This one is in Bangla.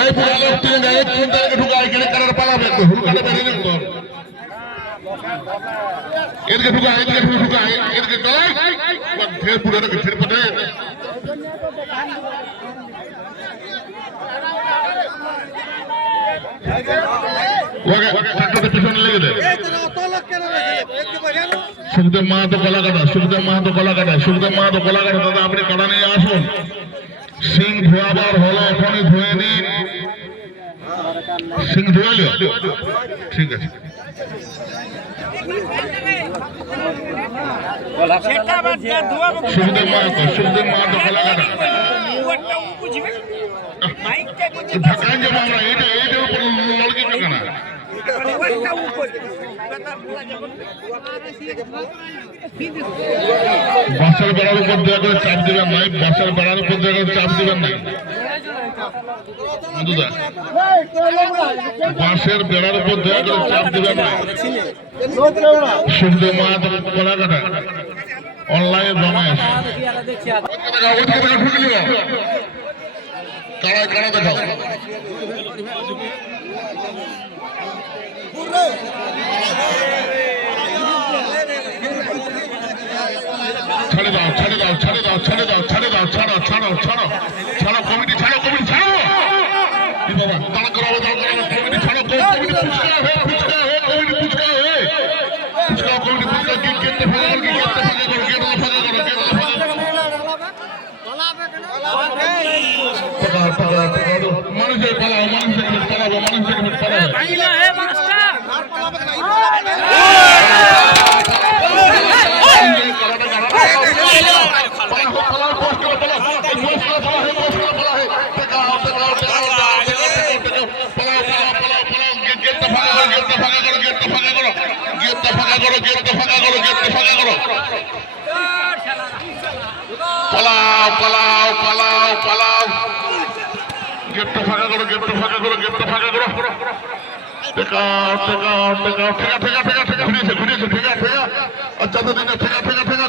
এই পুরালে তিন গায়ে তিন জায়গায় ঢুকায় গেলে কারার পালাবে তো হুড়কাটা বেরিয়ে নেব তো এদিকে ঢুকায় এদিকে চলাই ফের পুরো ফের পথে পিছনে লেগে দেয় সুখদেব মাহাতো কলাকাটা দাদা আপনি কাটা নিয়ে আসুন সিং ধোয়াবার হলো এখনই ধুয়ে নিন সিং ধুয়ে ঠিক আছে সুখদেব মাহাতো কলাকাটা ঢাকায় যাবো আমরা এইটার উপর লড়কি কেনা বাসার বেড়ার উপর দয়া করে চাপ দিবেন নাই বাসার বেড়ার উপর দয়া করে চাপ দিবেন নাই বাঁশের বেড়ার উপর দয়া করে চাপ দিবেন নাই সুখদেব মাহাতো কলাকাটা অনলাইনে রমেশ কারা কারা দেখাও ছাড়ো কমিটি ছাড়ো বাবা তারা করাবো কমিটি ছাড়ো মানুষের পালাও পালাও গেটটা ফাঁকা করো ঠেকা আচ্ছা দিন ঠেকা